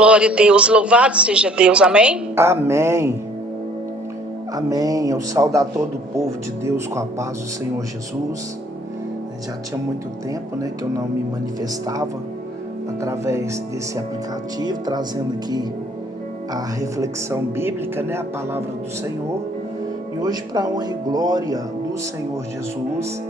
Glória a Deus, louvado seja Deus, amém? Amém. Amém. Eu saúdo a todo o povo de Deus com a paz do Senhor Jesus. Já tinha muito tempo, que eu não me manifestava através desse aplicativo, trazendo aqui a reflexão bíblica, a palavra do Senhor. E hoje, para a honra e glória do Senhor Jesus,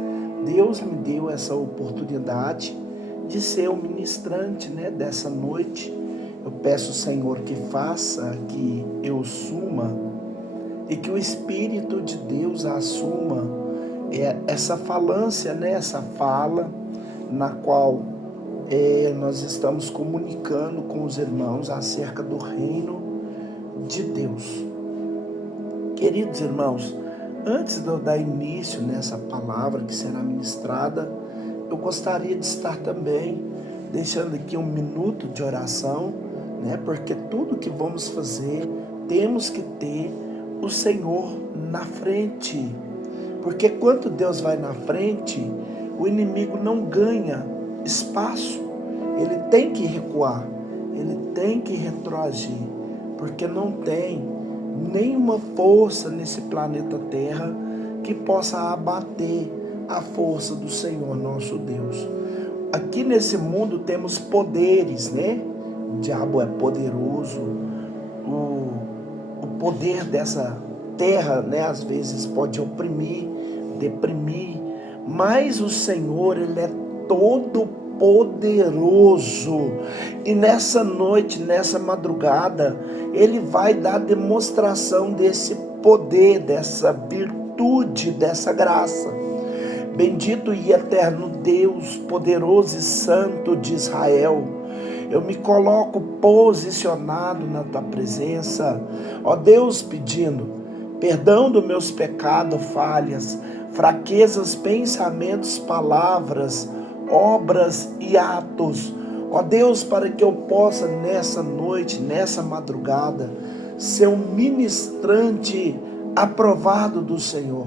Deus me deu essa oportunidade de ser o ministrante, dessa noite. Eu peço, Senhor, que faça que eu suma e que o Espírito de Deus assuma essa falância, essa fala na qual nós estamos comunicando com os irmãos acerca do reino de Deus. Queridos irmãos, antes de eu dar início nessa palavra que será ministrada, eu gostaria de estar também deixando aqui um minuto de oração, porque tudo que vamos fazer, temos que ter o Senhor na frente. Porque quando Deus vai na frente, o inimigo não ganha espaço. Ele tem que recuar, ele tem que retroagir, porque não tem nenhuma força nesse planeta Terra que possa abater a força do Senhor nosso Deus. Aqui nesse mundo temos poderes, O diabo é poderoso, o poder dessa terra, às vezes pode oprimir, deprimir, mas o Senhor, Ele é todo poderoso, e nessa noite, nessa madrugada, Ele vai dar demonstração desse poder, dessa virtude, dessa graça. Bendito e eterno Deus, poderoso e santo de Israel, eu me coloco posicionado na tua presença, ó Deus, pedindo perdão dos meus pecados, falhas, fraquezas, pensamentos, palavras, obras e atos, ó Deus, para que eu possa nessa noite, nessa madrugada, ser um ministrante aprovado do Senhor.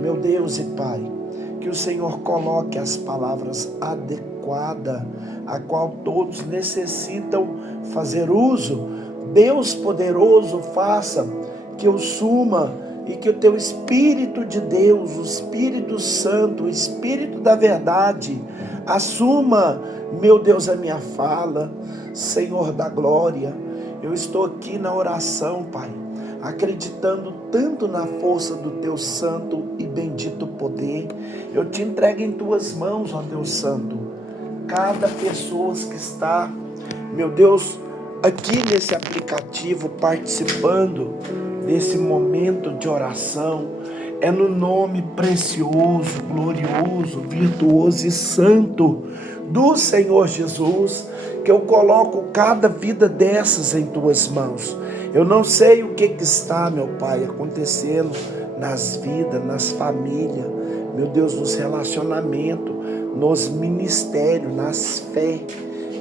Meu Deus e Pai, que o Senhor coloque as palavras adequadas, a qual todos necessitam fazer uso. Deus poderoso, faça que eu suma e que o teu Espírito de Deus, o Espírito Santo, o Espírito da verdade, assuma, meu Deus, a minha fala. Senhor da glória, eu estou aqui na oração, Pai, acreditando tanto na força do teu santo e bendito poder. Eu te entrego em tuas mãos, ó Deus santo, cada pessoa que está, meu Deus, aqui nesse aplicativo, participando desse momento de oração. É no nome precioso, glorioso, virtuoso e santo do Senhor Jesus que eu coloco cada vida dessas em tuas mãos. Eu não sei o que está, meu Pai, acontecendo nas vidas, nas famílias, meu Deus, nos relacionamentos, nos ministérios, nas fé,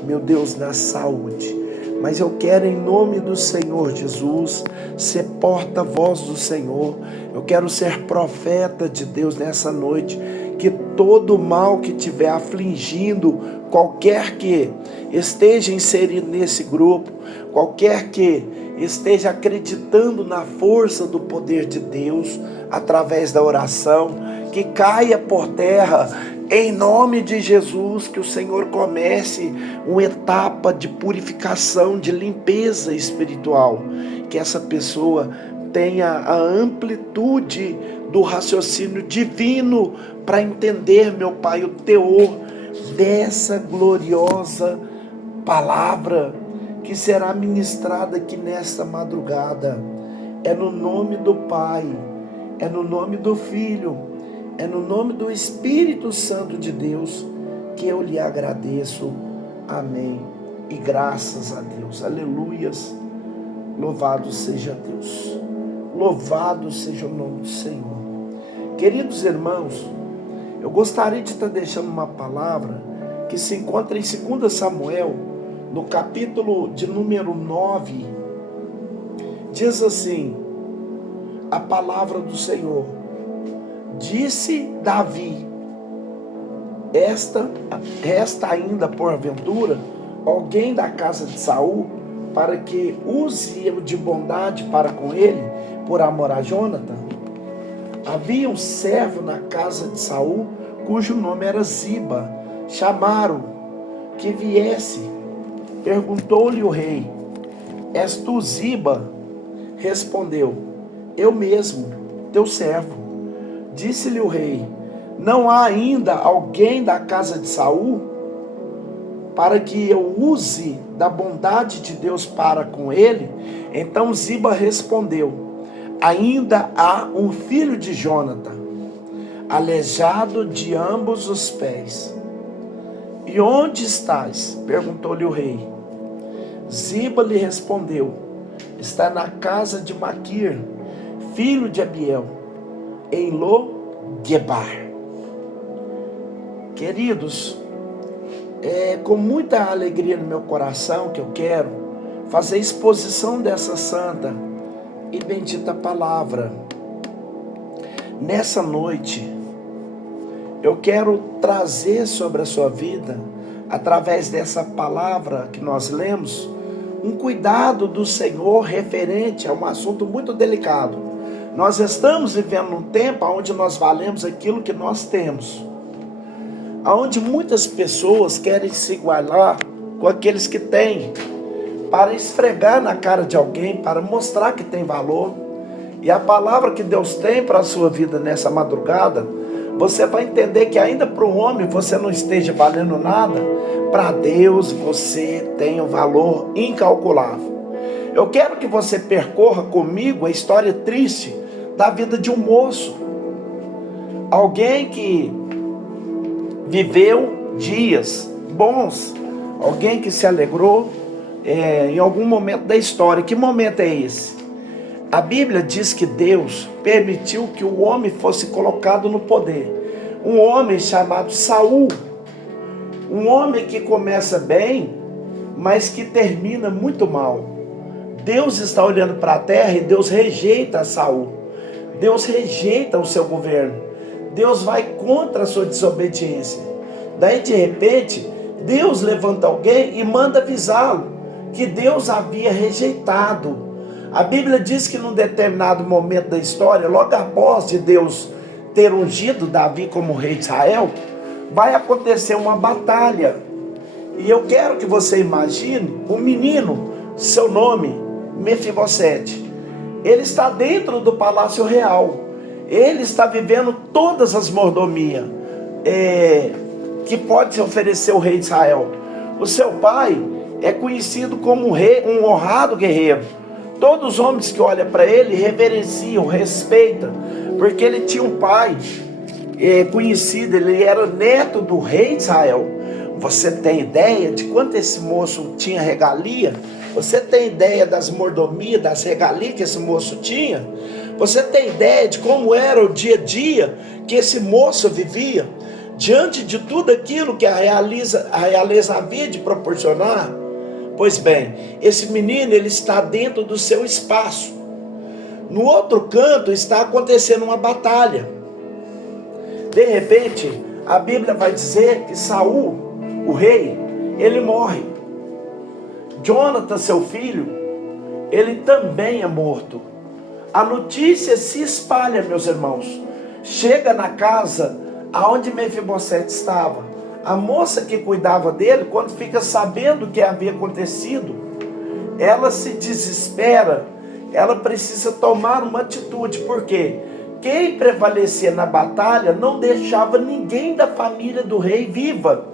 meu Deus, na saúde. Mas eu quero, em nome do Senhor Jesus, ser porta-voz do Senhor. Eu quero ser profeta de Deus nessa noite. Que todo mal que estiver afligindo qualquer que esteja inserido nesse grupo, qualquer que esteja acreditando na força do poder de Deus, através da oração, que caia por terra, em nome de Jesus. Que o Senhor comece uma etapa de purificação, de limpeza espiritual, que essa pessoa tenha a amplitude do raciocínio divino para entender, meu Pai, o teor dessa gloriosa palavra que será ministrada aqui nesta madrugada. É no nome do Pai, é no nome do Filho, é no nome do Espírito Santo de Deus que eu lhe agradeço. Amém. E graças a Deus. Aleluias. Louvado seja Deus. Louvado seja o nome do Senhor. Queridos irmãos, eu gostaria de estar deixando uma palavra que se encontra em 2 Samuel, no capítulo de número 9. Diz assim, a palavra do Senhor: disse Davi, resta ainda porventura alguém da casa de Saul para que use de bondade para com ele, por amor a Jonathan. Havia um servo na casa de Saul, cujo nome era Ziba. Chamaram que viesse. Perguntou-lhe o rei: És tu Ziba? Respondeu: Eu mesmo, teu servo. Disse-lhe o rei: Não há ainda alguém da casa de Saul para que eu use da bondade de Deus para com ele? Então Ziba respondeu: Ainda há um filho de Jonathan, aleijado de ambos os pés. E onde estás? Perguntou-lhe o rei. Ziba lhe respondeu: Está na casa de Maquir, filho de Abiel, em Lo-Gebar. Queridos, é com muita alegria no meu coração que eu quero fazer exposição dessa santa e bendita palavra. Nessa noite, eu quero trazer sobre a sua vida, através dessa palavra que nós lemos, um cuidado do Senhor referente a um assunto muito delicado. Nós estamos vivendo um tempo onde nós valemos aquilo que nós temos, onde muitas pessoas querem se igualar com aqueles que têm, para esfregar na cara de alguém, para mostrar que tem valor. E a palavra que Deus tem para a sua vida nessa madrugada, você vai entender que ainda para o homem você não esteja valendo nada, para Deus você tem um valor incalculável. Eu quero que você percorra comigo a história triste da vida de um moço, alguém que viveu dias bons, alguém que se alegrou em algum momento da história. Que momento é esse? A Bíblia diz que Deus permitiu que o homem fosse colocado no poder. Um homem chamado Saul. Um homem que começa bem, mas que termina muito mal. Deus está olhando para a terra e Deus rejeita Saul. Deus rejeita o seu governo. Deus vai contra a sua desobediência. Daí de repente, Deus levanta alguém e manda avisá-lo que Deus havia rejeitado. A Bíblia diz que num determinado momento da história, logo após de Deus ter ungido Davi como rei de Israel, vai acontecer uma batalha. E eu quero que você imagine um menino, seu nome, Mefibosete. Ele está dentro do palácio real. Ele está vivendo todas as mordomias que pode oferecer o rei de Israel. O seu pai é conhecido como um honrado guerreiro. Todos os homens que olham para ele reverenciam, respeitam, porque ele tinha um pai conhecido, ele era neto do rei de Israel. Você tem ideia de quanto esse moço tinha regalia? Você tem ideia das mordomias, das regalias que esse moço tinha? Você tem ideia de como era o dia a dia que esse moço vivia? Diante de tudo aquilo que a realeza havia de proporcionar? Pois bem, esse menino, ele está dentro do seu espaço. No outro canto está acontecendo uma batalha. De repente, a Bíblia vai dizer que Saul, o rei, ele morre. Jonathan, seu filho, ele também é morto. A notícia se espalha, meus irmãos. Chega na casa aonde Mefibosete estava. A moça que cuidava dele, quando fica sabendo o que havia acontecido, ela se desespera. Ela precisa tomar uma atitude, porque quem prevalecia na batalha não deixava ninguém da família do rei viva.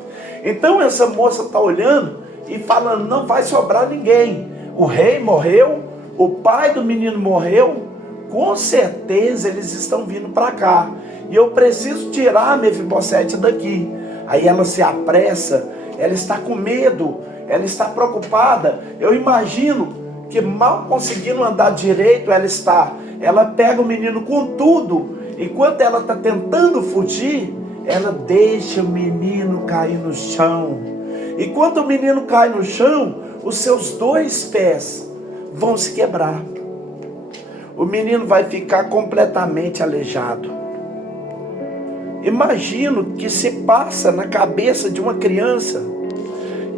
Então essa moça está olhando e falando: não vai sobrar ninguém. O rei morreu, o pai do menino morreu, com certeza eles estão vindo para cá. E eu preciso tirar Mefibosete daqui. Aí ela se apressa, ela está com medo, ela está preocupada. Eu imagino que mal conseguindo andar direito ela pega o menino com tudo. Enquanto ela está tentando fugir, ela deixa o menino cair no chão. Enquanto o menino cai no chão, os seus 2 pés vão se quebrar. O menino vai ficar completamente aleijado. Imagino que se passa na cabeça de uma criança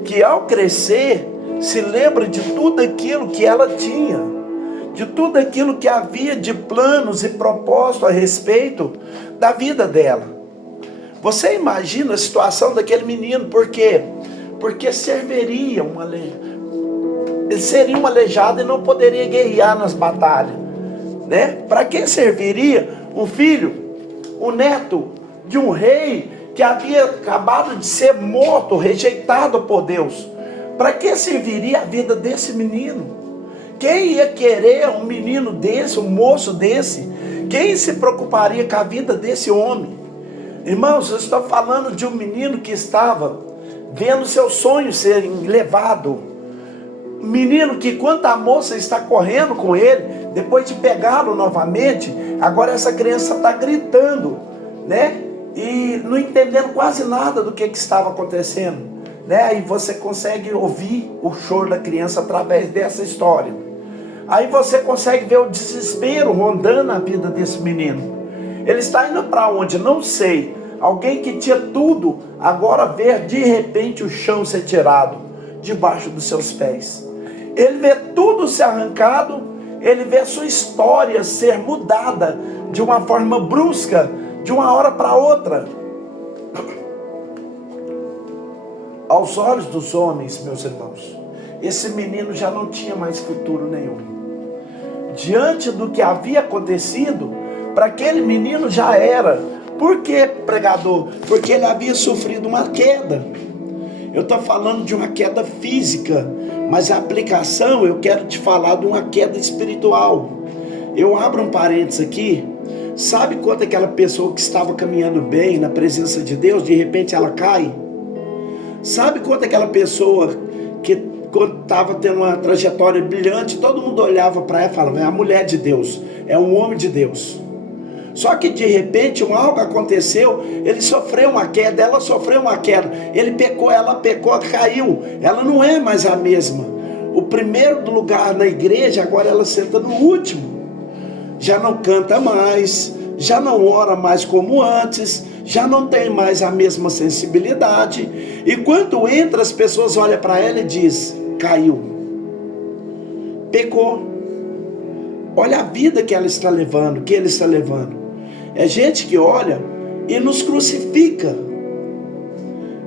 que ao crescer se lembra de tudo aquilo que ela tinha, de tudo aquilo que havia de planos e propósito a respeito da vida dela. Você imagina a situação daquele menino, por quê? Porque ele seria um aleijado e não poderia guerrear nas batalhas, né? Para que serviria um filho, um neto de um rei que havia acabado de ser morto, rejeitado por Deus? Para que serviria a vida desse menino? Quem ia querer um menino desse, um moço desse? Quem se preocuparia com a vida desse homem? Irmãos, eu estou falando de um menino que estava vendo seus sonhos serem levados. Um menino que, quando a moça está correndo com ele, depois de pegá-lo novamente, agora essa criança está gritando, né? E não entendendo quase nada do que estava acontecendo, né? Aí você consegue ouvir o choro da criança através dessa história. Aí você consegue ver o desespero rondando a vida desse menino. Ele está indo para onde? Não sei. Alguém que tinha tudo, agora vê de repente o chão ser tirado debaixo dos seus pés. Ele vê tudo ser arrancado, ele vê a sua história ser mudada de uma forma brusca, de uma hora para outra. Aos olhos dos homens, meus irmãos, esse menino já não tinha mais futuro nenhum. Diante do que havia acontecido, para aquele menino já era. Por que, pregador? Porque ele havia sofrido uma queda. Eu estou falando de uma queda física, mas a aplicação, eu quero te falar de uma queda espiritual. Eu abro um parênteses aqui. Sabe quando aquela pessoa que estava caminhando bem na presença de Deus, de repente ela cai? Sabe quando aquela pessoa que quando estava tendo uma trajetória brilhante, todo mundo olhava para ela e falava, é a mulher de Deus, é um homem de Deus. Só que de repente algo aconteceu, ele sofreu uma queda, ela sofreu uma queda, ele pecou, ela pecou, caiu, ela não é mais a mesma. O primeiro lugar na igreja, agora ela senta no último. Já não canta mais, já não ora mais como antes, já não tem mais a mesma sensibilidade. E quando entra, as pessoas olham para ela e dizem, caiu, pecou. Olha a vida que ela está levando, que ele está levando. É gente que olha e nos crucifica.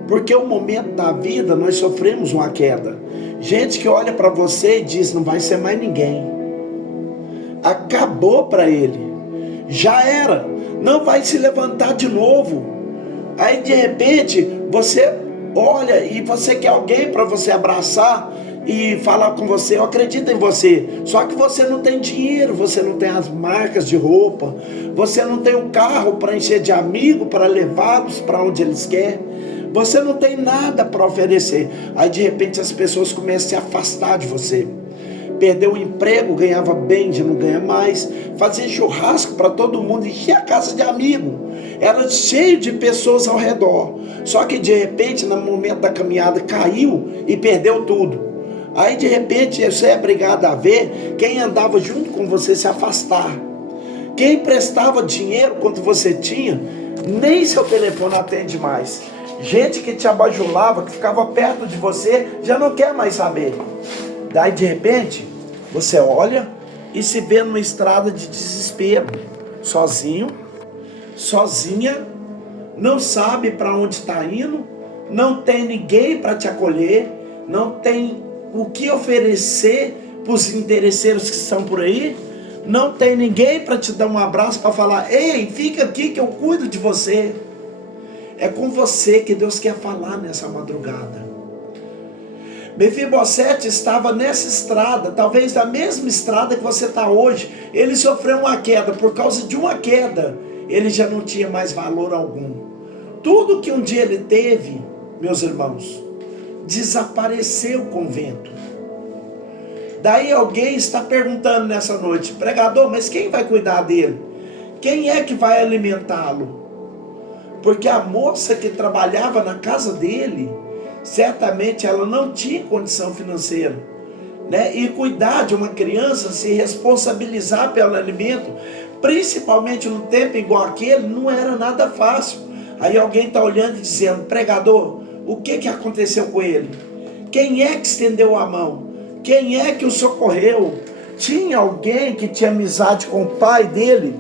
Porque o momento da vida nós sofremos uma queda. Gente que olha para você e diz, não vai ser mais ninguém. Acabou para ele. Já era. Não vai se levantar de novo. Aí de repente você olha e você quer alguém para você abraçar e falar com você, eu acredito em você, só que você não tem dinheiro, você não tem as marcas de roupa, você não tem um carro para encher de amigos, para levá-los para onde eles querem, você não tem nada para oferecer. Aí de repente as pessoas começam a se afastar de você. Perdeu o emprego, ganhava bem, já não ganha mais, fazia churrasco para todo mundo, enchia a casa de amigo, era cheio de pessoas ao redor, só que de repente no momento da caminhada caiu e perdeu tudo. Aí de repente você é obrigado a ver quem andava junto com você se afastar, quem prestava dinheiro quando você tinha, nem seu telefone atende mais. Gente que te abajulava, que ficava perto de você, já não quer mais saber. Daí de repente você olha e se vê numa estrada de desespero, sozinho, sozinha, não sabe para onde está indo, não tem ninguém para te acolher, não tem o que oferecer para os interesseiros que estão por aí, não tem ninguém para te dar um abraço, para falar, ei, fica aqui que eu cuido de você. É com você que Deus quer falar nessa madrugada. Mefibosete estava nessa estrada, talvez da mesma estrada que você está hoje. Ele sofreu uma queda, por causa de uma queda, ele já não tinha mais valor algum. Tudo que um dia ele teve, meus irmãos, desapareceu com o vento. Daí alguém está perguntando nessa noite, pregador, mas quem vai cuidar dele? Quem é que vai alimentá-lo? Porque a moça que trabalhava na casa dele, certamente ela não tinha condição financeira, né? E cuidar de uma criança, se responsabilizar pelo alimento, principalmente num tempo igual aquele, não era nada fácil. Aí alguém está olhando e dizendo, pregador, o que aconteceu com ele? Quem é que estendeu a mão? Quem é que o socorreu? Tinha alguém que tinha amizade com o pai dele?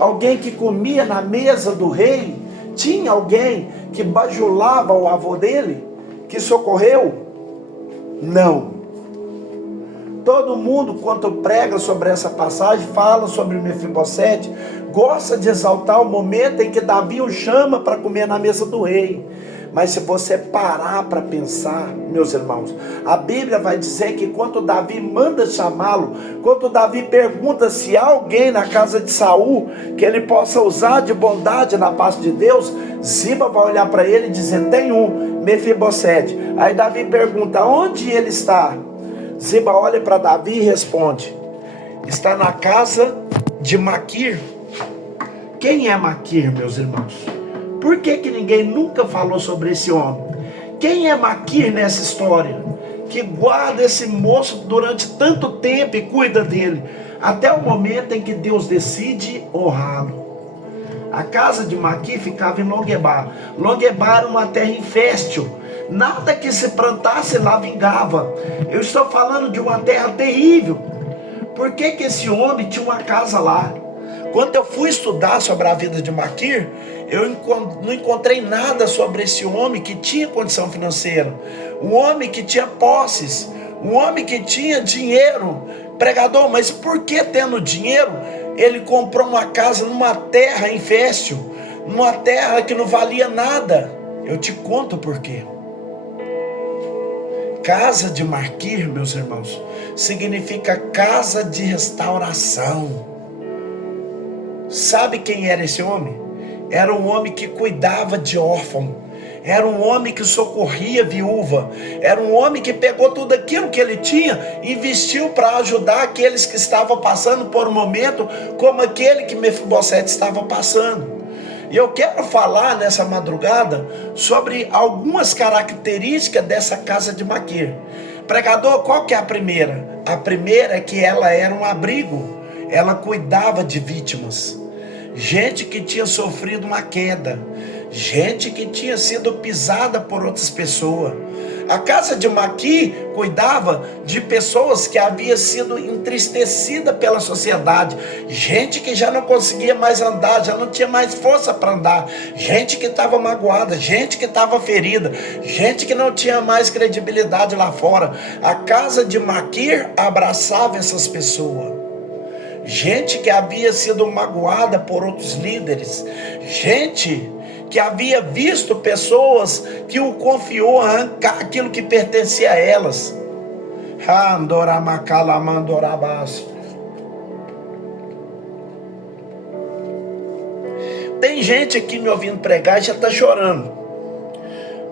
Alguém que comia na mesa do rei? Tinha alguém que bajulava o avô dele? Que socorreu? Não. Todo mundo, quando prega sobre essa passagem, fala sobre Mefibosete, gosta de exaltar o momento em que Davi o chama para comer na mesa do rei. Mas se você parar para pensar, meus irmãos, a Bíblia vai dizer que quando Davi manda chamá-lo, quando Davi pergunta se há alguém na casa de Saul que ele possa usar de bondade na paz de Deus, Ziba vai olhar para ele e dizer: tem um, Mefibosete. Aí Davi pergunta: onde ele está? Ziba olha para Davi e responde: está na casa de Maquir. Quem é Maquir, meus irmãos? Por que ninguém nunca falou sobre esse homem? Quem é Maquir nessa história? Que guarda esse moço durante tanto tempo e cuida dele, até o momento em que Deus decide honrá-lo. A casa de Maquir ficava em Loguebar. Loguebar era uma terra infértil. Nada que se plantasse lá vingava. Eu estou falando de uma terra terrível. Por que esse homem tinha uma casa lá? Quando eu fui estudar sobre a vida de Maquir, eu não encontrei nada sobre esse homem que tinha condição financeira. Um homem que tinha posses. Um homem que tinha dinheiro. Pregador, mas por que tendo dinheiro, ele comprou uma casa numa terra infértil? Numa terra que não valia nada? Eu te conto por quê. Casa de Maquir, meus irmãos, significa casa de restauração. Sabe quem era esse homem? Era um homem que cuidava de órfão. Era um homem que socorria viúva. Era um homem que pegou tudo aquilo que ele tinha e investiu para ajudar aqueles que estavam passando por um momento como aquele que Mefibosete estava passando. E eu quero falar nessa madrugada sobre algumas características dessa casa de Maquir. Pregador, qual que é a primeira? A primeira é que ela era um abrigo. Ela cuidava de vítimas. Gente que tinha sofrido uma queda. Gente que tinha sido pisada por outras pessoas. A casa de Maquir cuidava de pessoas que haviam sido entristecidas pela sociedade. Gente que já não conseguia mais andar, já não tinha mais força para andar. Gente que estava magoada, gente que estava ferida. Gente que não tinha mais credibilidade lá fora. A casa de Maquir abraçava essas pessoas. Gente que havia sido magoada por outros líderes. Gente que havia visto pessoas que o confiou a arrancar aquilo que pertencia a elas. Tem gente aqui me ouvindo pregar e já está chorando.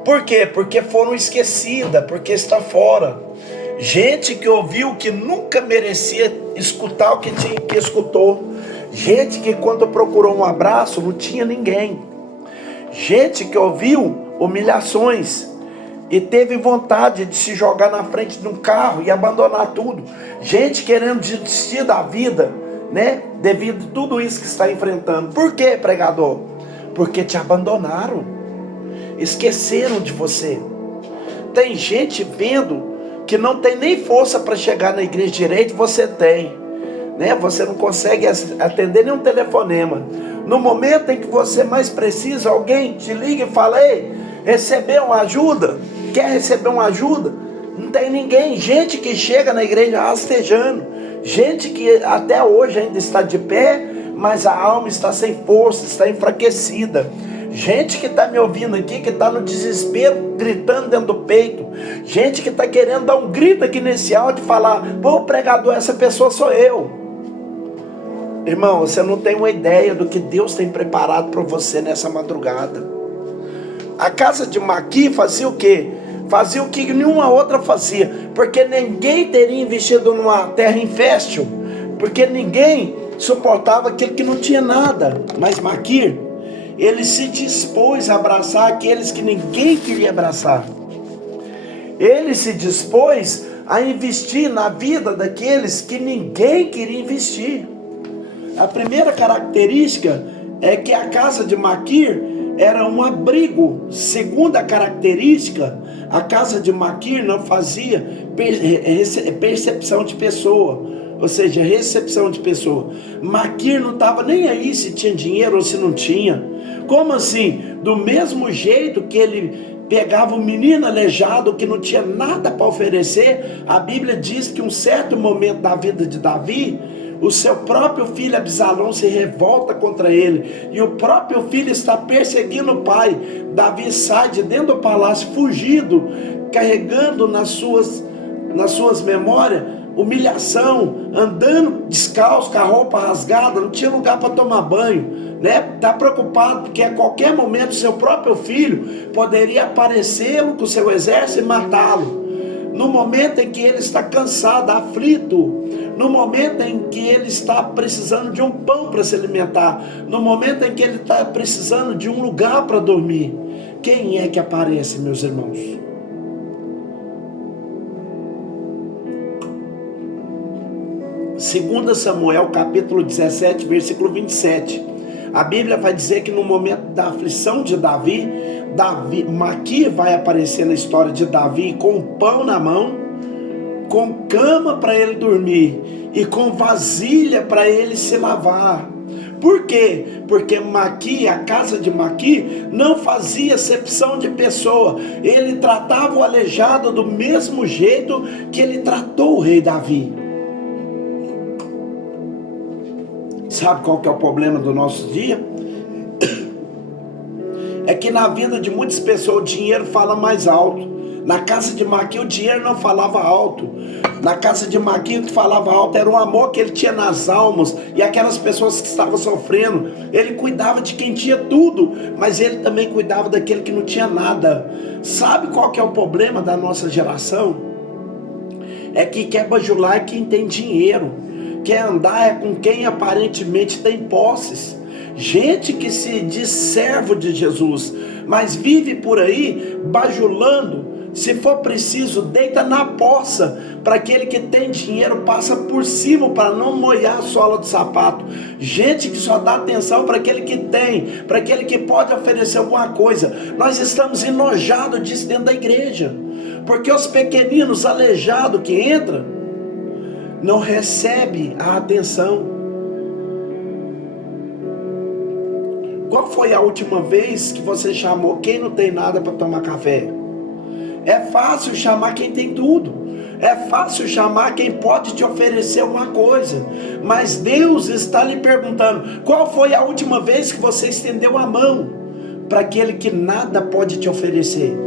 Por quê? Porque foram esquecidas, porque está fora. Gente que ouviu que nunca merecia escutar o que escutou. Gente que quando procurou um abraço não tinha ninguém. Gente que ouviu humilhações e teve vontade de se jogar na frente de um carro e abandonar tudo. Gente querendo desistir da vida, né? Devido a tudo isso que está enfrentando. Por quê, pregador? Porque te abandonaram. Esqueceram de você. Tem gente vendo que não tem nem força para chegar na igreja direito, você tem, né? Você não consegue atender nenhum telefonema. No momento em que você mais precisa, alguém te liga e fala: ei, recebeu uma ajuda? Quer receber uma ajuda? Não tem ninguém. Gente que chega na igreja rastejando. Gente que até hoje ainda está de pé, mas a alma está sem força, está enfraquecida. Gente que está me ouvindo aqui, que está no desespero, gritando dentro do peito. Gente que está querendo dar um grito aqui nesse áudio e falar: pô, pregador, essa pessoa sou eu. Irmão, você não tem uma ideia do que Deus tem preparado para você nessa madrugada. A casa de Maquir fazia o quê? Fazia o que nenhuma outra fazia. Porque ninguém teria investido numa terra infértil. Porque ninguém suportava aquele que não tinha nada. Mas Maquir, ele se dispôs a abraçar aqueles que ninguém queria abraçar. Ele se dispôs a investir na vida daqueles que ninguém queria investir. A primeira característica é que a casa de Maquir era um abrigo. Segunda característica, A casa de Maquir não fazia percepção de pessoa, ou seja, recepção de pessoa. Maquir não estava nem aí se tinha dinheiro ou se não tinha. Como assim? Do mesmo jeito que ele pegava um menino aleijado que não tinha nada para oferecer, a Bíblia diz que um certo momento da vida de Davi, o seu próprio filho Absalão se revolta contra ele, e o próprio filho está perseguindo o pai. Davi sai de dentro do palácio fugido, carregando nas suas memórias humilhação, andando descalço, com a roupa rasgada, não tinha lugar para tomar banho, né? Está preocupado porque a qualquer momento seu próprio filho poderia aparecê-lo com seu exército e matá-lo. No momento em que ele está cansado, aflito, no momento em que ele está precisando de um pão para se alimentar, no momento em que ele está precisando de um lugar para dormir, quem é que aparece, meus irmãos? Segundo Samuel, capítulo 17, versículo 27. A Bíblia vai dizer que no momento da aflição de Davi, Maquir vai aparecer na história de Davi com pão na mão, com cama para ele dormir e com vasilha para ele se lavar. Por quê? Porque Maquir, a casa de Maquir, não fazia acepção de pessoa. Ele tratava o aleijado do mesmo jeito que ele tratou o rei Davi. Sabe qual que é o problema do nosso dia? É que na vida de muitas pessoas o dinheiro fala mais alto. Na casa de Maquir o dinheiro não falava alto. Na casa de Maquir o que falava alto era o amor que ele tinha nas almas e aquelas pessoas que estavam sofrendo. Ele cuidava de quem tinha tudo, mas ele também cuidava daquele que não tinha nada. Sabe qual que é o problema da nossa geração? É que quer bajular quem tem dinheiro, quer andar com quem aparentemente tem posses. Gente que se diz servo de Jesus, mas vive por aí bajulando. Se for preciso, deita na poça. Para aquele que tem dinheiro, passa por cima para não molhar a sola do sapato. Gente que só dá atenção para aquele que tem, para aquele que pode oferecer alguma coisa. Nós estamos enojados disso dentro da igreja, porque os pequeninos aleijados que entram não recebe a atenção. Qual foi a última vez que você chamou quem não tem nada para tomar café? É fácil chamar quem tem tudo. É fácil chamar quem pode te oferecer uma coisa. Mas Deus está lhe perguntando: qual foi a última vez que você estendeu a mão para aquele que nada pode te oferecer?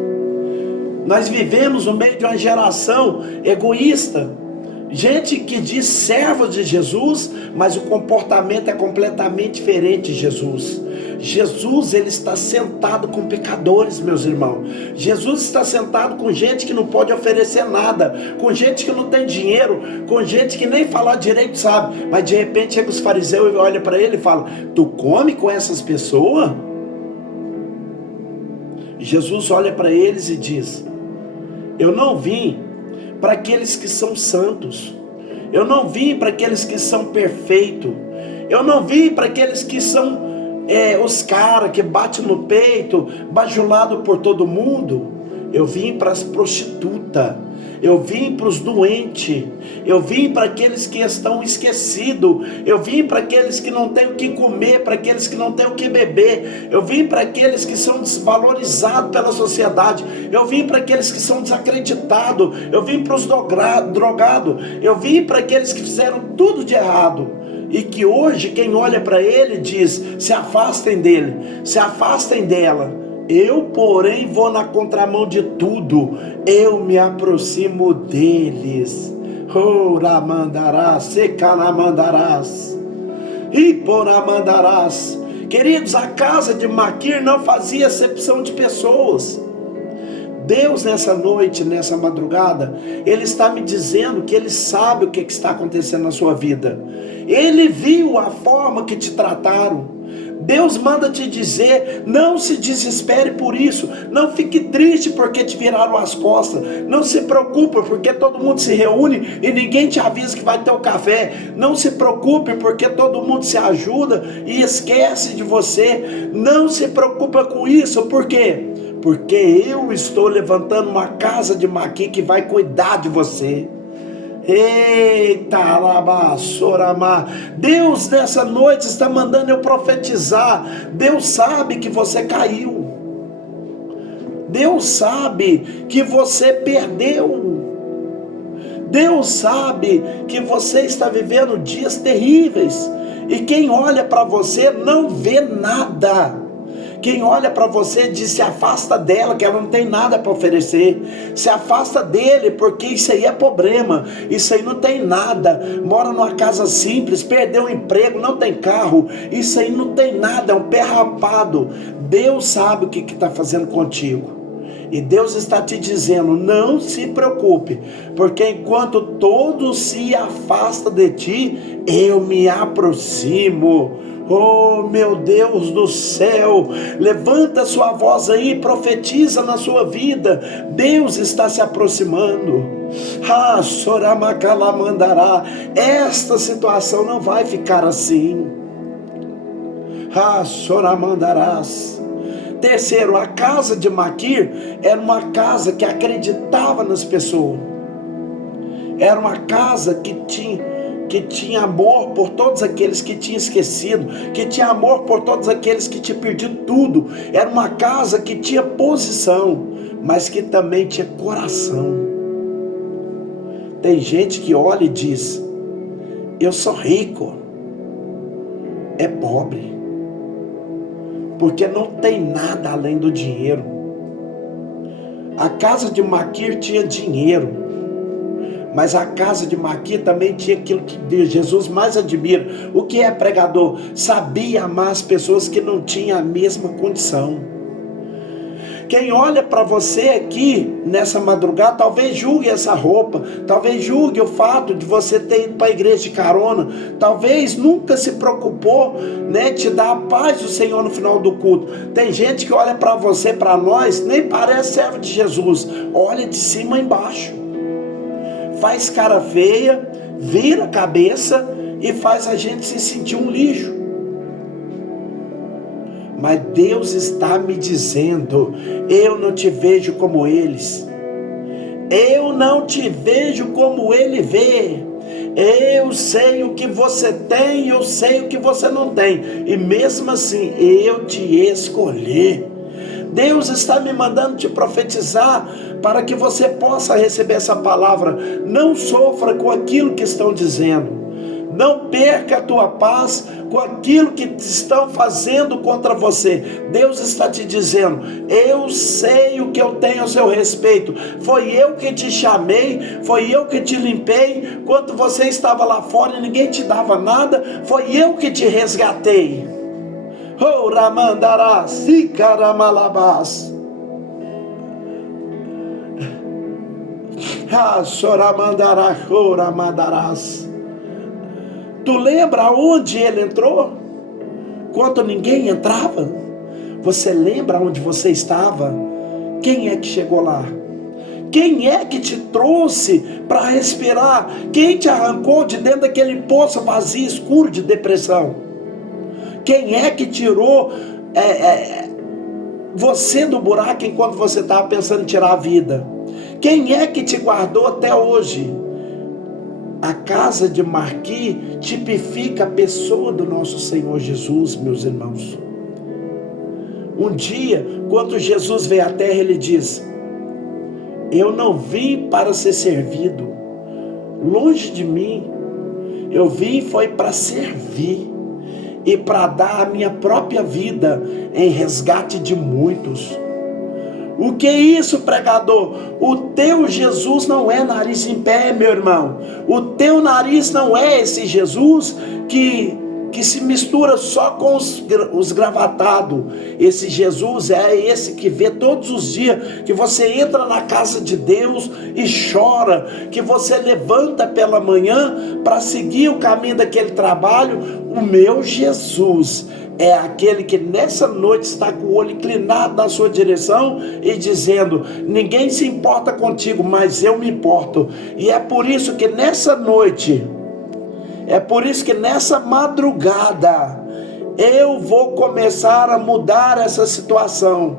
Nós vivemos no meio de uma geração egoísta. Gente que diz servo de Jesus, mas o comportamento é completamente diferente de Jesus. Jesus, ele está sentado com pecadores, meus irmãos. Jesus está sentado com gente que não pode oferecer nada, com gente que não tem dinheiro, com gente que nem falar direito sabe, mas de repente chega os fariseus e olha para ele e fala: tu come com essas pessoas? Jesus olha para eles e diz: eu não vim para aqueles que são santos, eu não vim para aqueles que são perfeitos, eu não vim para aqueles que são os caras que batem no peito, bajulado por todo mundo. Eu vim para as prostitutas, eu vim para os doentes, eu vim para aqueles que estão esquecidos, eu vim para aqueles que não têm o que comer, para aqueles que não têm o que beber, eu vim para aqueles que são desvalorizados pela sociedade, eu vim para aqueles que são desacreditados, eu vim para os drogados, eu vim para aqueles que fizeram tudo de errado. E que hoje quem olha para ele diz: se afastem dele, se afastem dela. Eu, porém, vou na contramão de tudo, eu me aproximo deles. Oramandarás, secalamandarás, iporamandarás. Queridos, a casa de Maquir não fazia acepção de pessoas. Deus nessa noite, nessa madrugada, Ele está me dizendo que Ele sabe o que está acontecendo na sua vida. Ele viu a forma que te trataram. Deus manda te dizer: não se desespere por isso, não fique triste porque te viraram as costas, não se preocupe porque todo mundo se reúne e ninguém te avisa que vai ter o café, não se preocupe porque todo mundo se ajuda e esquece de você, não se preocupa com isso. Por quê? porque eu estou levantando uma casa de Maqui que vai cuidar de você. Eita, Alabassoramá. Deus nessa noite está mandando eu profetizar. Deus sabe que você caiu. Deus sabe que você perdeu. Deus sabe que você está vivendo dias terríveis. E quem olha para você não vê nada. Quem olha para você diz: se afasta dela, que ela não tem nada para oferecer. Se afasta dele, porque isso aí é problema. Isso aí não tem nada. Mora numa casa simples, perdeu o emprego, não tem carro. Isso aí não tem nada, é um pé rapado. Deus sabe o que está fazendo contigo. E Deus está te dizendo: não se preocupe, porque enquanto todos se afastam de ti, eu me aproximo. Oh, meu Deus do céu, levanta sua voz aí e profetiza na sua vida. Deus está se aproximando. Ah, Soramacalamandará. Esta situação não vai ficar assim. Ah, Soramandarás. Terceiro, a casa de Maquir era uma casa que acreditava nas pessoas. Era uma casa que tinha amor por todos aqueles que tinham esquecido, que tinha amor por todos aqueles que tinham perdido tudo. Era uma casa que tinha posição, mas que também tinha coração. Tem gente que olha e diz: eu sou rico. É pobre, porque não tem nada além do dinheiro. A casa de Maquir tinha dinheiro, mas a casa de Maquir também tinha aquilo que Jesus mais admira. O que é pregador? Sabia amar as pessoas que não tinham a mesma condição. Quem olha para você aqui nessa madrugada, talvez julgue essa roupa, talvez julgue o fato de você ter ido para a igreja de carona, talvez nunca se preocupou, te dar a paz do Senhor no final do culto. Tem gente que olha para você, para nós, nem parece servo de Jesus, olha de cima a embaixo, faz cara feia, vira a cabeça e faz a gente se sentir um lixo. Mas Deus está me dizendo: eu não te vejo como eles. Eu não te vejo como Ele vê. Eu sei o que você tem, eu sei o que você não tem. E mesmo assim, eu te escolhi. Deus está me mandando te profetizar para que você possa receber essa palavra. Não sofra com aquilo que estão dizendo. Não perca a tua paz com aquilo que estão fazendo contra você. Deus está te dizendo: eu sei o que eu tenho a seu respeito. Foi eu que te chamei, foi eu que te limpei. Quando você estava lá fora e ninguém te dava nada, foi eu que te resgatei. Oh, Ramandarás, Sicaramalabás. Ah, Soramandará, Ramandarás. Tu lembra onde ele entrou? Quando ninguém entrava? Você lembra onde você estava? Quem é que chegou lá? Quem é que te trouxe para respirar? Quem te arrancou de dentro daquele poço vazio, escuro de depressão? Quem é que tirou você do buraco enquanto você estava pensando em tirar a vida? Quem é que te guardou até hoje? A casa de Maquir tipifica a pessoa do nosso Senhor Jesus, meus irmãos. Um dia, quando Jesus veio à terra, ele diz: eu não vim para ser servido, longe de mim. Eu vim foi para servir e para dar a minha própria vida em resgate de muitos. O que é isso, pregador? O teu Jesus não é nariz em pé, meu irmão. O teu nariz não é esse Jesus que se mistura só com os gravatados. Esse Jesus é esse que vê todos os dias, que você entra na casa de Deus e chora, que você levanta pela manhã para seguir o caminho daquele trabalho. O meu Jesus é aquele que nessa noite está com o olho inclinado na sua direção e dizendo: ninguém se importa contigo, mas eu me importo. E é por isso que nessa noite, é por isso que nessa madrugada, eu vou começar a mudar essa situação.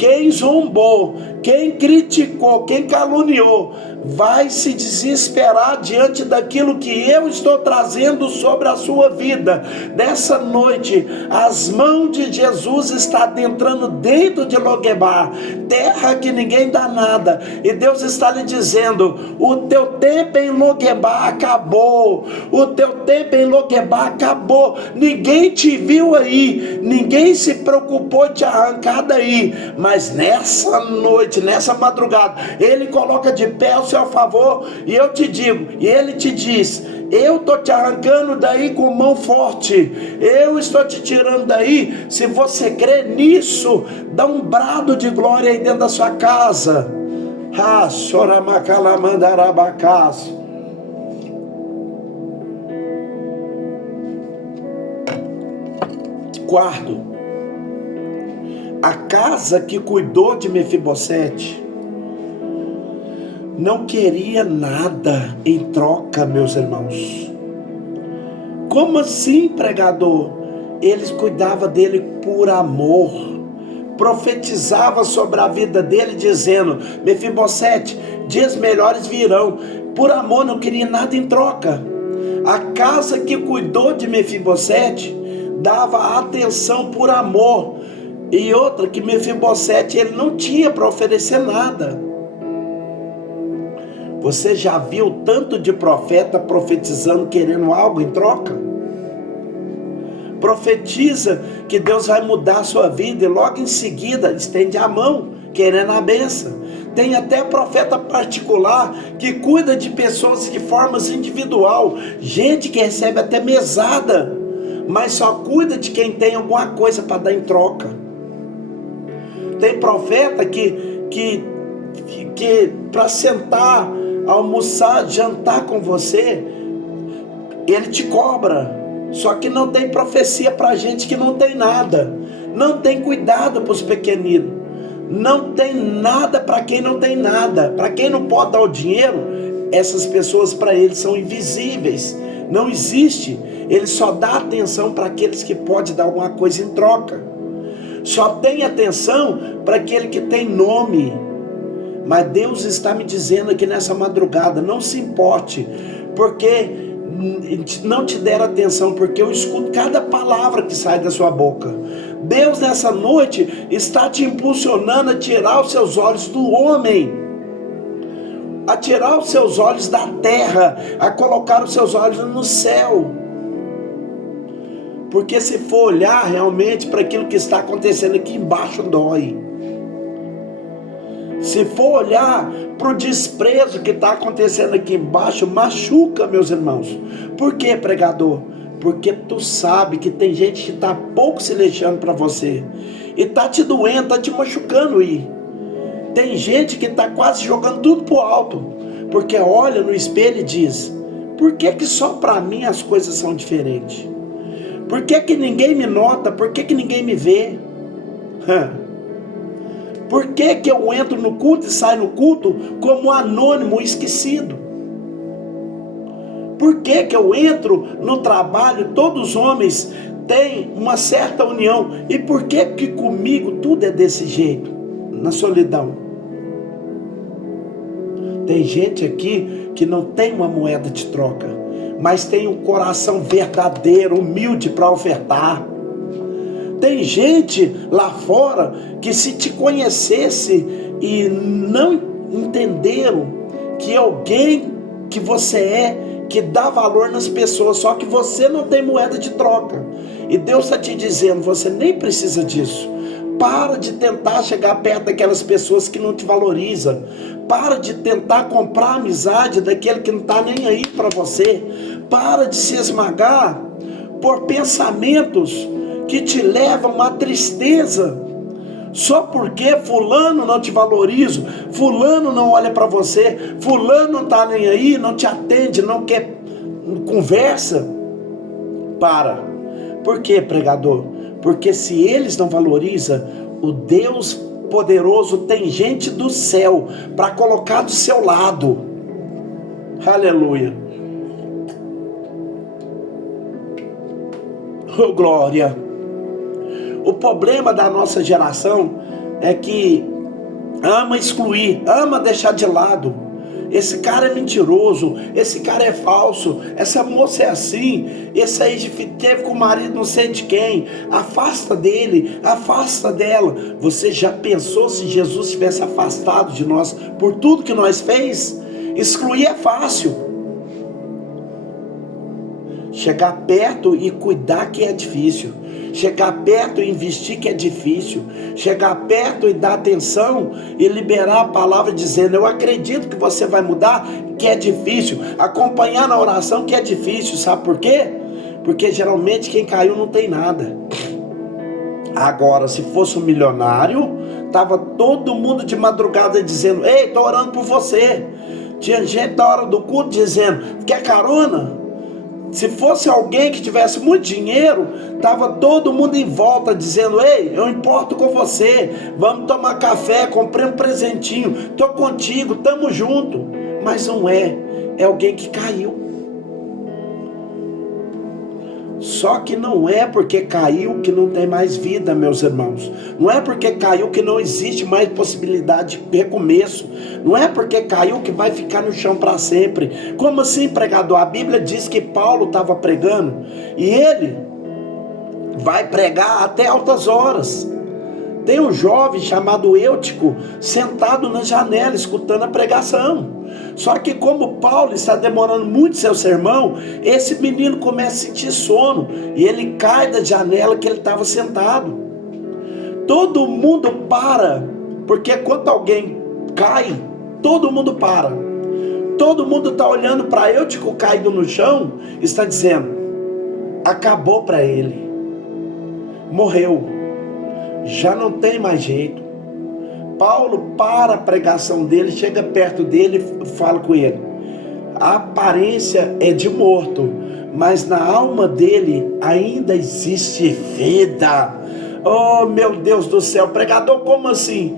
quem zombou, quem criticou, quem caluniou, vai se desesperar diante daquilo que eu estou trazendo sobre a sua vida. Nessa noite, as mãos de Jesus estão adentrando dentro de Loguebar, terra que ninguém dá nada, e Deus está lhe dizendo: o teu tempo em Loguebar acabou, o teu tempo em Loguebar acabou. Ninguém te viu aí, ninguém se preocupou de te arrancar daí, mas nessa noite, nessa madrugada, Ele coloca de pé ao seu favor, e eu te digo, e Ele te diz: eu estou te arrancando daí com mão forte, eu estou te tirando daí. Se você crê nisso, dá um brado de glória aí dentro da sua casa. Quarto, a casa que cuidou de Mefibosete não queria nada em troca, meus irmãos. Como assim, pregador? Eles cuidavam dele por amor, profetizava sobre a vida dele, dizendo: Mefibosete, dias melhores virão. Por amor, não queria nada em troca. A casa que cuidou de Mefibosete dava atenção por amor. E outra, que Mefibosete, ele não tinha para oferecer nada. Você já viu tanto de profeta profetizando, querendo algo em troca? Profetiza que Deus vai mudar a sua vida, e logo em seguida estende a mão, querendo a bênção. Tem até profeta particular que cuida de pessoas de formas individual, gente que recebe até mesada, mas só cuida de quem tem alguma coisa para dar em troca. Tem profeta que para sentar, almoçar, jantar com você, ele te cobra. Só que não tem profecia para gente que não tem nada, não tem cuidado para os pequeninos, não tem nada para quem não tem nada. Para quem não pode dar o dinheiro, essas pessoas, para eles são invisíveis, não existe. Ele só dá atenção para aqueles que podem dar alguma coisa em troca. Só tem atenção para aquele que tem nome. Mas Deus está me dizendo aqui nessa madrugada: não se importe, porque não te deram atenção, porque eu escuto cada palavra que sai da sua boca. Deus nessa noite está te impulsionando a tirar os seus olhos do homem, a tirar os seus olhos da terra, a colocar os seus olhos no céu. Porque se for olhar realmente para aquilo que está acontecendo aqui embaixo, dói. Se for olhar para o desprezo que está acontecendo aqui embaixo, machuca, meus irmãos. Por quê, pregador? Porque tu sabe que tem gente que está pouco se lixando para você, e está te doendo, está te machucando aí. Tem gente que está quase jogando tudo pro alto, porque olha no espelho e diz: por que só para mim as coisas são diferentes? Por que ninguém me nota? Por que ninguém me vê? Por que eu entro no culto e saio no culto como anônimo, esquecido? Por que eu entro no trabalho, todos os homens têm uma certa união, e por que comigo tudo é desse jeito, na solidão? Tem gente aqui que não tem uma moeda de troca, mas tem um coração verdadeiro, humilde para ofertar. Tem gente lá fora que, se te conhecesse e não entenderam que alguém que você é, que dá valor nas pessoas, só que você não tem moeda de troca. E Deus está te dizendo: você nem precisa disso. Para de tentar chegar perto daquelas pessoas que não te valorizam. Para de tentar comprar a amizade daquele que não está nem aí para você. Para de se esmagar por pensamentos que te levam à tristeza, só porque fulano não te valoriza, fulano não olha para você, fulano não está nem aí, não te atende, não quer conversa. Para. Por quê, pregador? Porque se eles não valorizam, o Deus poderoso tem gente do céu para colocar do seu lado. Aleluia. Oh, glória. O problema da nossa geração é que ama excluir, ama deixar de lado. Esse cara é mentiroso, esse cara é falso, essa moça é assim, esse aí teve com o marido não sei de quem, afasta dele, afasta dela. Você já pensou se Jesus tivesse afastado de nós por tudo que nós fez? Excluir é fácil. Chegar perto e cuidar que é difícil. Chegar perto e investir que é difícil. Chegar perto e dar atenção e liberar a palavra dizendo: eu acredito que você vai mudar, que é difícil. Acompanhar na oração que é difícil. Sabe por quê? Porque geralmente quem caiu não tem nada. Agora, se fosse um milionário, tava todo mundo de madrugada dizendo: ei, tô orando por você. Tinha gente na hora do culto dizendo: quer carona? Se fosse alguém que tivesse muito dinheiro, estava todo mundo em volta dizendo: ei, eu importo com você, vamos tomar café, comprei um presentinho, estou contigo, estamos juntos. Mas não é, é alguém que caiu. Só que não é porque caiu que não tem mais vida, meus irmãos. Não é porque caiu que não existe mais possibilidade de recomeço. Não é porque caiu que vai ficar no chão para sempre. Como assim, pregador? A Bíblia diz que Paulo estava pregando e ele vai pregar até altas horas. Tem um jovem chamado Eutico sentado na janela escutando a pregação. Só que como Paulo está demorando muito seu sermão, esse menino começa a sentir sono e ele cai da janela que ele estava sentado. Todo mundo para, porque quando alguém cai, todo mundo para. Todo mundo está olhando para Eutico caído no chão, está dizendo: acabou para ele, morreu, já não tem mais jeito. Paulo para a pregação dele, chega perto dele e fala com ele: a aparência é de morto, mas na alma dele ainda existe vida. Oh, meu Deus do céu, pregador, como assim?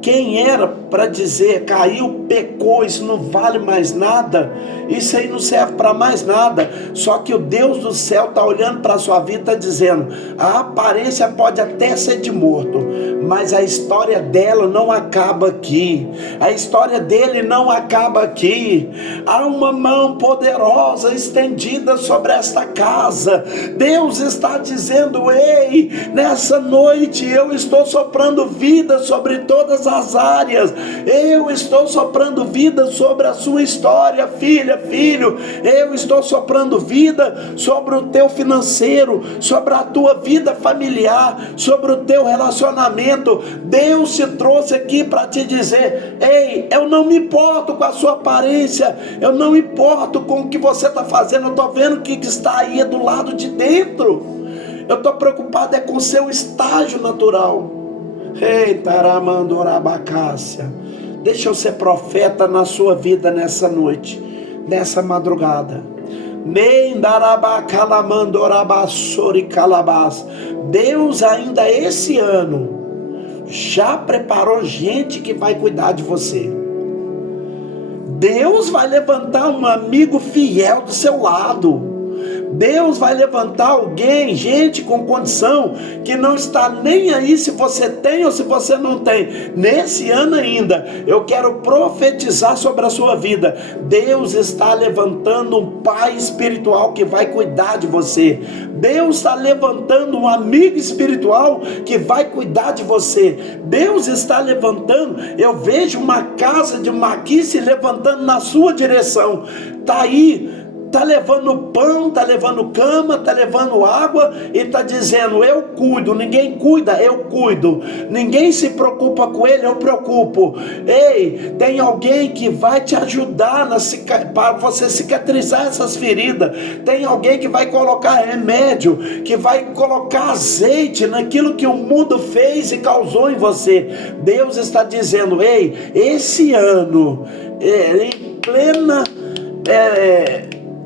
Quem era para dizer caiu, pecou, isso não vale mais nada, isso aí não serve para mais nada? Só que o Deus do céu está olhando para a sua vida e está dizendo: a aparência pode até ser de morto, mas a história dela não acaba aqui, a história dele não acaba aqui. Há uma mão poderosa estendida sobre esta casa. Deus está dizendo: ei, nessa noite eu estou soprando vida sobre todas as áreas. Eu estou soprando vida sobre a sua história, filha, filho. Eu estou soprando vida sobre o teu financeiro, sobre a tua vida familiar, sobre o teu relacionamento. Deus te trouxe aqui para te dizer: ei, eu não me importo com a sua aparência, eu não me importo com o que você está fazendo, eu estou vendo o que está aí do lado de dentro. Eu estou preocupado com o seu estágio natural. Eita, Aramandorabacácia. Deixa eu ser profeta na sua vida nessa noite, nessa madrugada. Deus ainda esse ano já preparou gente que vai cuidar de você. Deus vai levantar um amigo fiel do seu lado. Deus vai levantar alguém, gente com condição, que não está nem aí se você tem ou se você não tem. Nesse ano ainda, eu quero profetizar sobre a sua vida. Deus está levantando um pai espiritual que vai cuidar de você. Deus está levantando um amigo espiritual que vai cuidar de você. Deus está levantando, eu vejo uma casa de Maqui se levantando na sua direção. Está aí, está levando pão, está levando cama, está levando água e está dizendo: eu cuido. Ninguém cuida, eu cuido. Ninguém se preocupa com ele, eu preocupo. Ei, tem alguém que vai te ajudar para você cicatrizar essas feridas. Tem alguém que vai colocar remédio, que vai colocar azeite naquilo que o mundo fez e causou em você. Deus está dizendo: ei, esse ano,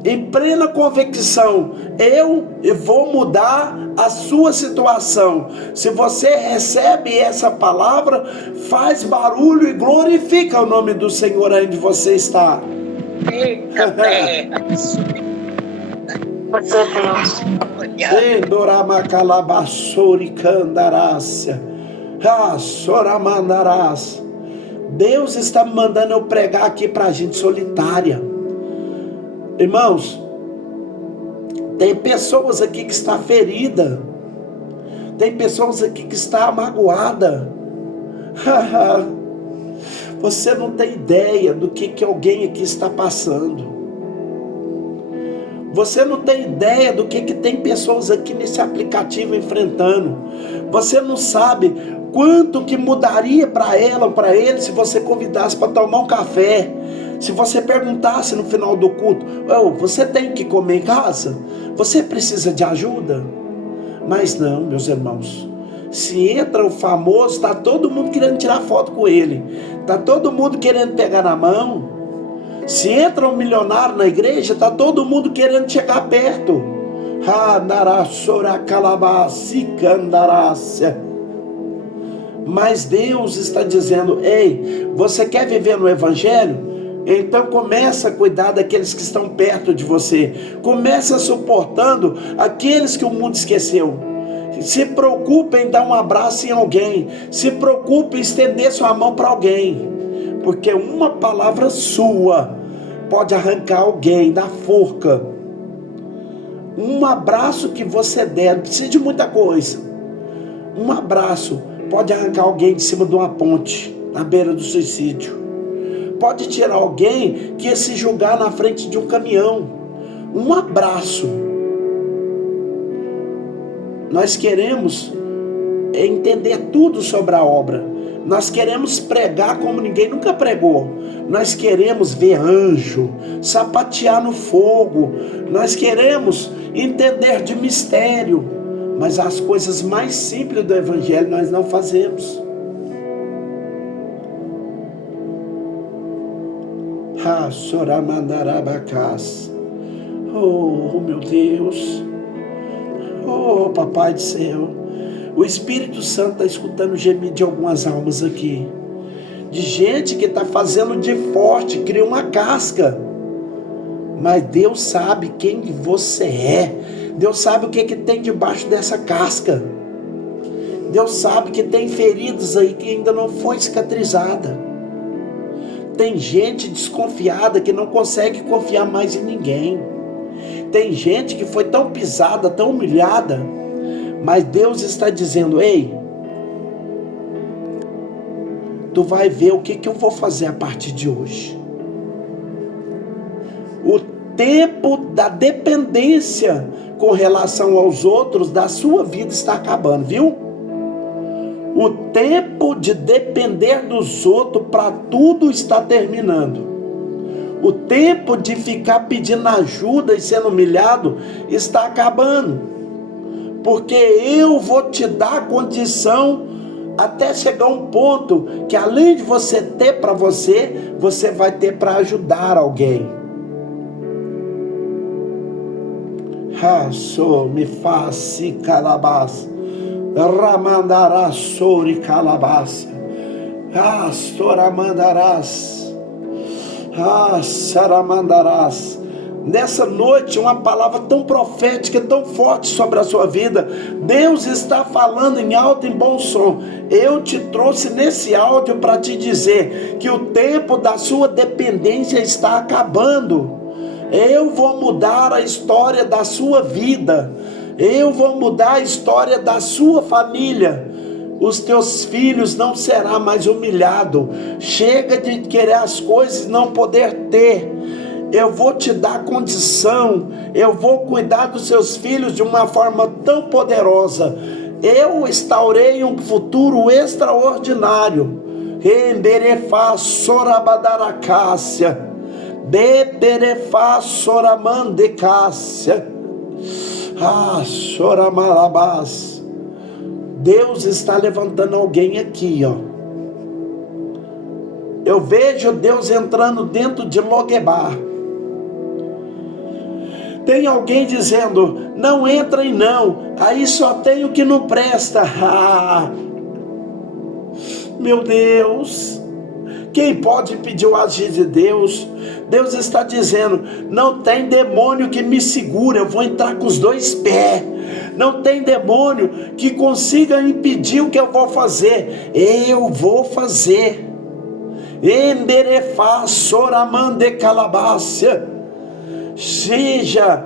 em plena convicção, eu vou mudar a sua situação. Se você recebe essa palavra, faz barulho e glorifica o nome do Senhor onde você está. Eita, Deus. Soramandarás. Deus está me mandando eu pregar aqui para gente solitária. Irmãos, tem pessoas aqui que está ferida. Tem pessoas aqui que está magoada. Você não tem ideia do que alguém aqui está passando. Você não tem ideia do que tem pessoas aqui nesse aplicativo enfrentando. Você não sabe quanto que mudaria para ela ou para ele se você convidasse para tomar um café. Se você perguntasse no final do culto: você tem que comer em casa? Você precisa de ajuda? Mas não, meus irmãos. Se entra o famoso, está todo mundo querendo tirar foto com ele. Está todo mundo querendo pegar na mão. Se entra um milionário na igreja, está todo mundo querendo chegar perto. Mas Deus está dizendo: ei, você quer viver no evangelho? Então começa a cuidar daqueles que estão perto de você. Começa suportando aqueles que o mundo esqueceu. Se preocupe em dar um abraço em alguém. Se preocupe em estender sua mão para alguém. Porque uma palavra sua pode arrancar alguém da forca. Um abraço que você der, não precisa de muita coisa. Um abraço pode arrancar alguém de cima de uma ponte, na beira do suicídio. Pode tirar alguém que ia se julgar na frente de um caminhão. Um abraço. Nós queremos entender tudo sobre a obra. Nós queremos pregar como ninguém nunca pregou. Nós queremos ver anjo, sapatear no fogo. Nós queremos entender de mistério. Mas as coisas mais simples do evangelho nós não fazemos. Soramandarabacás. Oh, meu Deus. Oh, Papai do céu. O Espírito Santo está escutando o gemido de algumas almas aqui. De gente que está fazendo de forte, cria uma casca. Mas Deus sabe quem você é. Deus sabe o que tem debaixo dessa casca. Deus sabe que tem feridas aí que ainda não foi cicatrizada. Tem gente desconfiada que não consegue confiar mais em ninguém. Tem gente que foi tão pisada, tão humilhada. Mas Deus está dizendo: ei, tu vai ver o que eu vou fazer a partir de hoje. O tempo da dependência com relação aos outros da sua vida está acabando, viu? O tempo de depender dos outros para tudo está terminando. O tempo de ficar pedindo ajuda e sendo humilhado está acabando. Porque eu vou te dar condição até chegar um ponto que além de você ter para você, você vai ter para ajudar alguém. Me faça calabás. Ramandarás sobre calabás. Soramandarás. Saramandarás. Nessa noite, uma palavra tão profética, tão forte sobre a sua vida. Deus está falando em alto e bom som. Eu te trouxe nesse áudio para te dizer que o tempo da sua dependência está acabando. Eu vou mudar a história da sua vida. Eu vou mudar a história da sua família. Os teus filhos não serão mais humilhados. Chega de querer as coisas e não poder ter. Eu vou te dar condição. Eu vou cuidar dos seus filhos de uma forma tão poderosa. Eu instaurei um futuro extraordinário. Emberefá sorabadaracácia. Beberefá soramandecácia. Soramalabás. Deus está levantando alguém aqui, ó. Eu vejo Deus entrando dentro de Loguebar. Tem alguém dizendo: não entrem não, aí só tem o que não presta. Meu Deus, Quem pode impedir o agir de Deus? Deus está dizendo: não tem demônio que me segure, eu vou entrar com os dois pés. Não tem demônio que consiga impedir o que eu vou fazer. Eu vou fazer. Enderefá soramande calabácia. Seja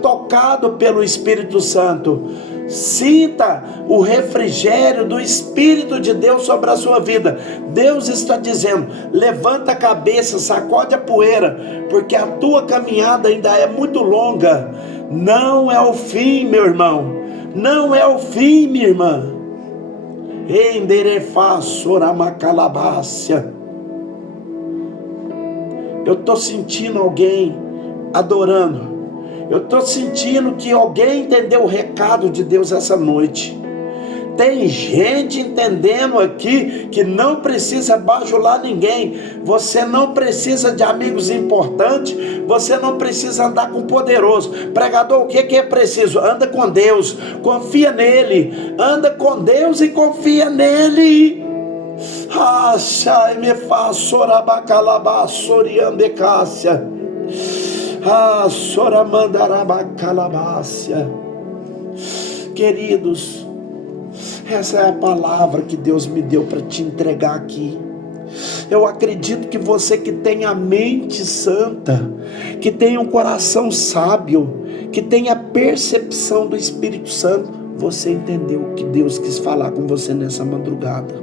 tocado pelo Espírito Santo. Sinta o refrigério do Espírito de Deus sobre a sua vida. Deus está dizendo: levanta a cabeça, sacode a poeira, porque a tua caminhada ainda é muito longa. Não é o fim, meu irmão. Não é o fim, minha irmã. Enderefá soramacalabácia. Eu estou sentindo alguém adorando. Eu estou sentindo que alguém entendeu o recado de Deus essa noite. Tem gente entendendo aqui que não precisa bajular ninguém. Você não precisa de amigos importantes. Você não precisa andar com poderoso. Pregador, o que é preciso? Anda com Deus, confia nele. Anda com Deus e confia nele. Achai me faz sorabacalabá soriambecácia. Soramandarabacalabácia. Queridos, essa é a palavra que Deus me deu para te entregar aqui. Eu acredito que você que tem a mente santa, que tem um coração sábio, que tem a percepção do Espírito Santo, você entendeu o que Deus quis falar com você nessa madrugada.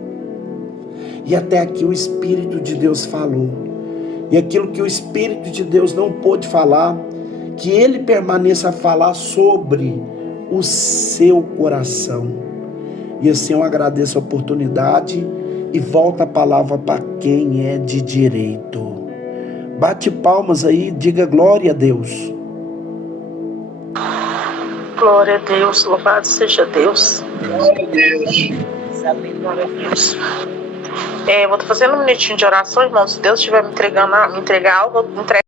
E até aqui o Espírito de Deus falou. E aquilo que o Espírito de Deus não pôde falar, que Ele permaneça a falar sobre o seu coração. E assim eu agradeço a oportunidade e volto a palavra para quem é de direito. Bate palmas aí, diga glória a Deus. Glória a Deus, louvado seja Deus. Glória a Deus. Glória a Deus. Vou estar fazendo um minutinho de oração, irmão. Se Deus estiver me entregar algo, eu entrego.